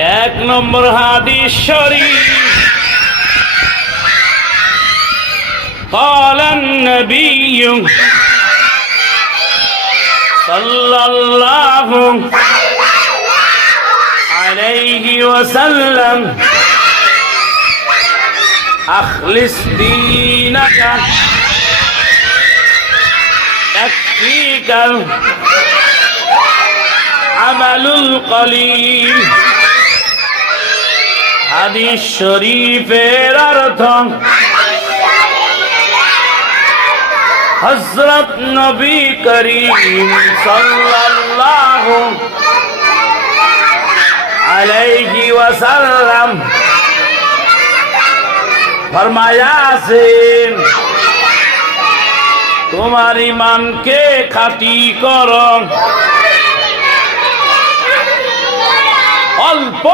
এক নম্বর হাদিস শরীফ قال النبي صلى الله عليه وسلم أخلص دينك يكفيك العمل القليل হাদিস শরীফের অর্থ হযরত নবী করিম সাল্লাল্লাহু আলাইহি ওয়াসাল্লাম ফরমায়াছেন, তোমার ঈমানকে খাঁটি করো, অল্প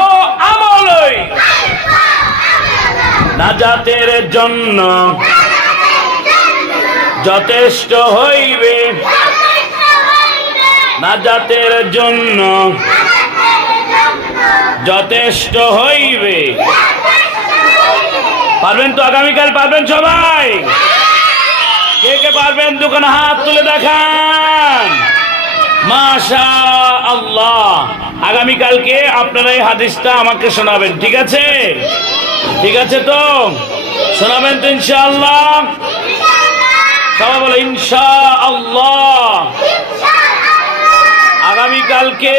আমলই নাজাতের জন্য যথেষ্ট হইবে, নাজাতের জন্য যথেষ্ট হইবে। পারবেন তো? আগামীকাল পারবেন সবাই? কে কে পারবেন দোকানে হাত তুলে দেখান। মাশাআল্লাহ। আগামীকালকে আপনারা এই হাদিসটা আমাকে শোনাবেন, ঠিক আছে? ঠিক আছে তো? শোনাবেন তো ইনশাআল্লাহ? সবাই বলে ইনশাআল্লাহ। আগামীকালকে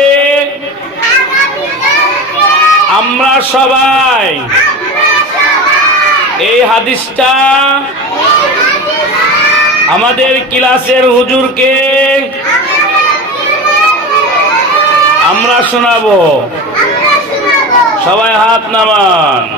আমরা সবাই এই হাদিসটা আমাদের ক্লাসের হুজুরকে আমরা শোনাবো। সবাই হাত নামান।